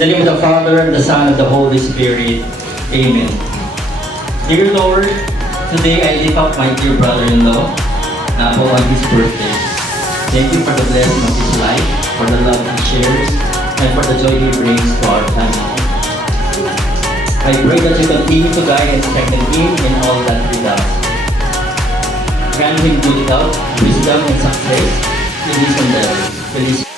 In the name of the Father, and the Son, and the Holy Spirit. Amen. Dear Lord, today I lift up my dear brother-in-law on his birthday. Thank you for the blessing of his life, for the love he shares, and for the joy he brings to our family. I pray that you continue to guide and strengthen him in all that he does. Grant him good health, wisdom, and success in his endeavors.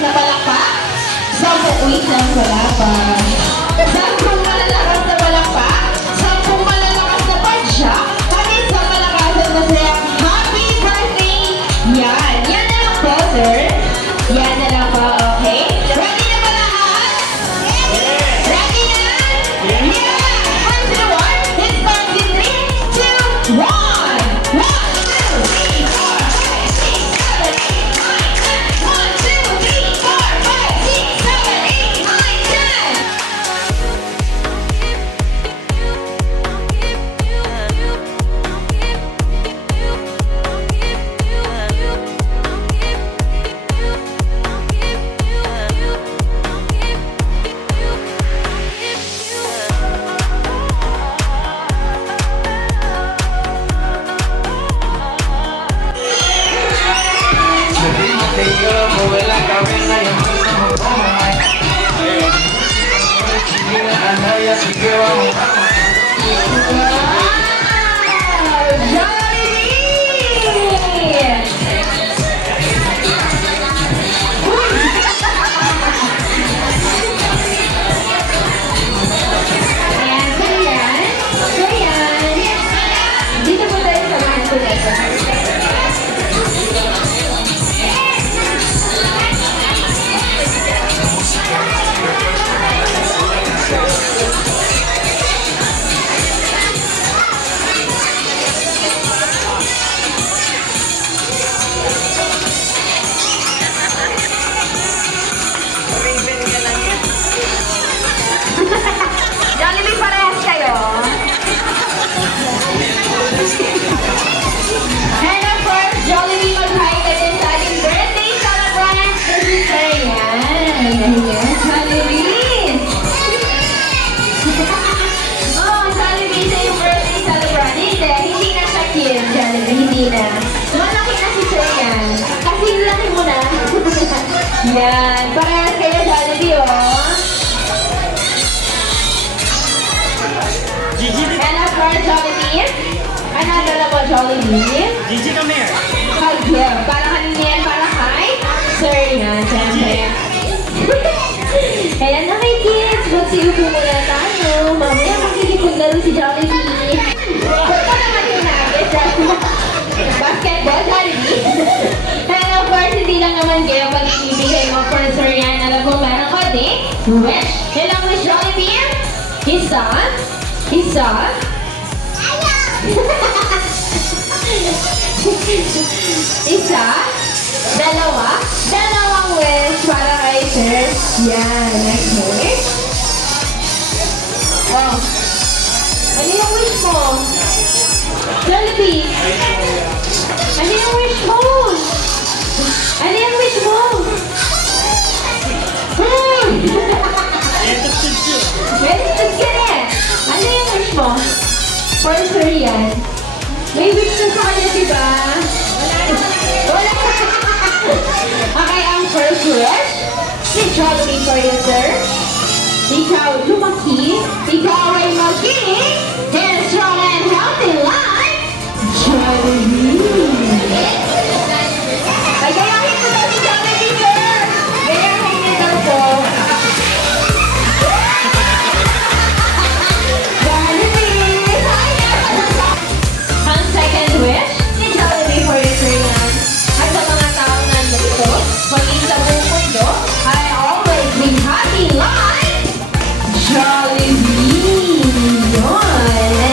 Napalakpak? Wait lang, wala pa. 10 malalakas na palakpak, 10 malalakas na padyak, at isang malakasan na sayang happy birthday! Yan! Yan na lang po, sir. Yan na lang po, okay? Ready na ba lahat? Ready na? Yeah! One, two, one. It starts in 3, 2, 1! 1, 2, 3, 4, 5, 6, 7, 8, 9, 10! 1, 2, 3, 4, 5, 6, 7, 8, 9, 10! Dito po tayo sa mga tulad. Jollibee parehas kayo. And of course, Jollibee mag-hi ka din sa ating birthday celebrant. This is Ayan, Jollibee. Oh, Jollibee sa yung birthday celebrant. Hindi na siya kid, Jollibee. Hindi na. Malaki na si Sir yan. Kasi laki mo na. Yan, parehas kayo, Jollibee, oh. And of course, Jollibee. Another naman, Jollibee. Gigi, come here. Hug him. Para kanina yan, para kay Sir yan. Siyempre. Ayan na kay kids. Magsiupo muna tayo. Mamaya makikipaglaro si Jollibee. Punta naman yung nuggets. Basketball, Jollibee. And of course, hindi lang naman kayo pag-ibigay mo for Sir yan. Alam ko, meron ko din. Wish. Ilang wish, Jollibee? Isa. Isa, dalawang wish para kay Sir. Yan, next wish. Oh. Ano yung wish mo? Jollibee. Ano yung wish mo? Ano yung wish mo? Message ka na. Ano yung wish mo? For Sir yan. May wish na sa kanya, diba? Wala. Okay, ang first wish. Si Jollibee for you, sir. Ikaw lumaki. Ikaw ay maging in a strong and healthy life. Jollibee. Ay, gayahin mo daw si Jollibee, sir. Gayahin niya daw po. Ang second wish, si Jollibee for you, sir yan. At sa mga taong nandito, maging sa buong mundo, I always be happy like Jollibee. Yun.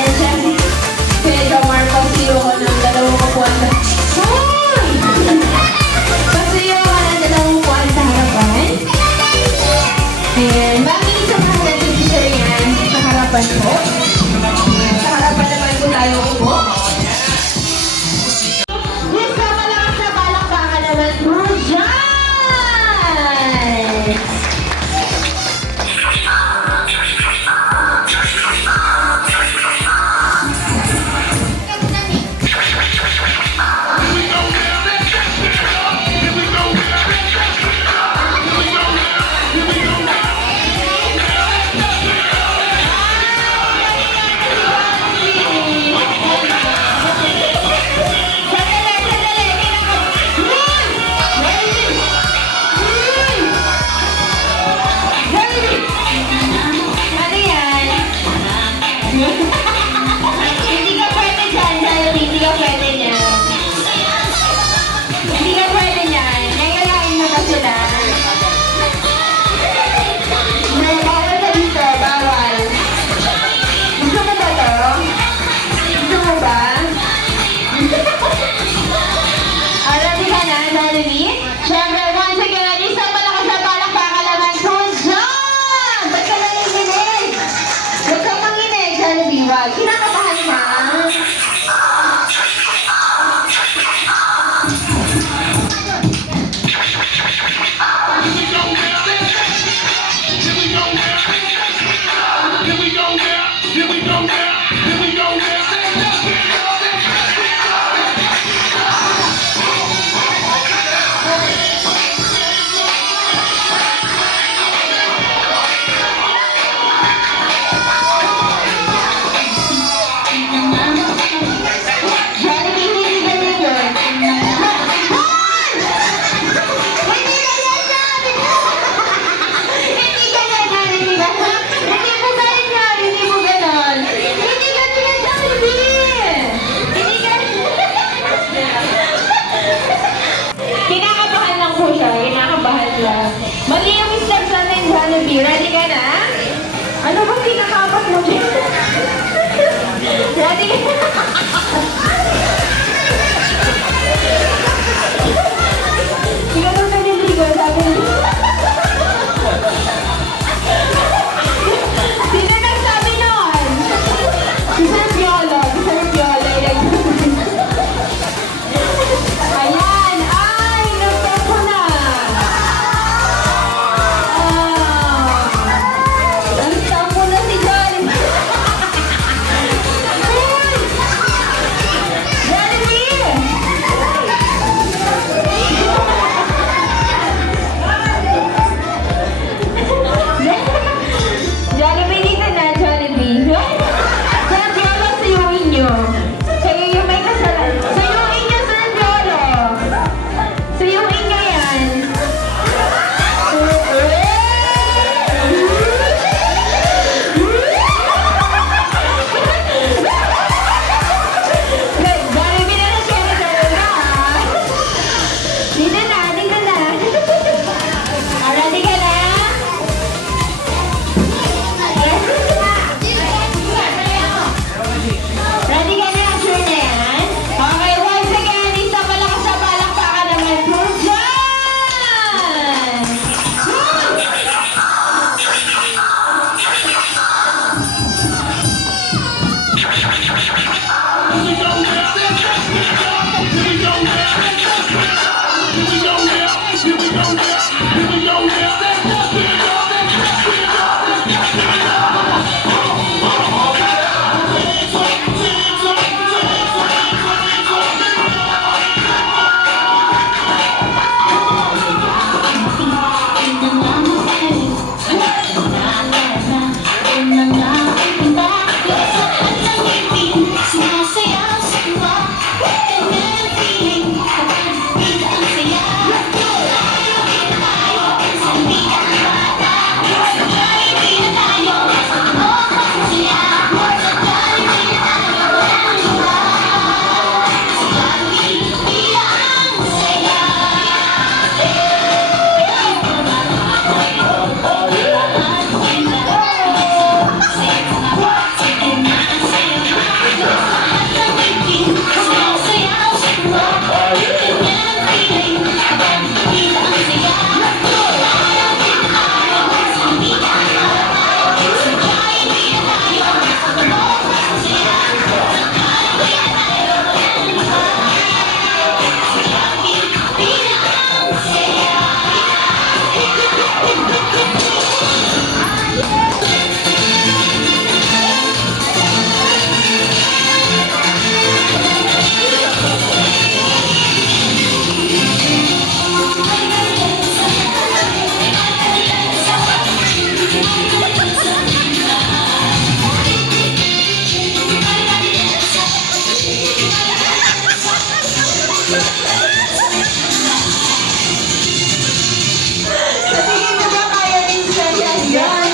Sa tingin mo ba kaya rin siya yan?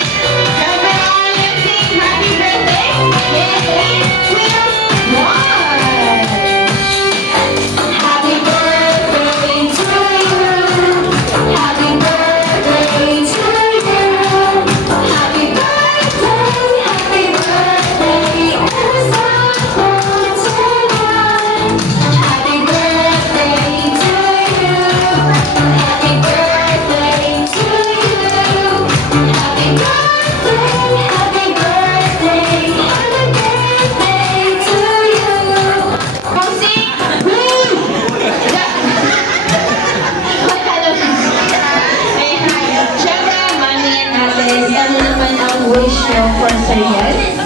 Everyone, let's sing happy birthday. Yes, 3, 2, 1. Happy birthday to you. Happy birthday to you. Happy birthday, and some more tonight. Happy birthday to you. Happy birthday to you. Happy birthday, happy birthday, happy birthday to you. Music, woo! Siyempre, mami and ate, ano naman ang wish nyo for sa yes?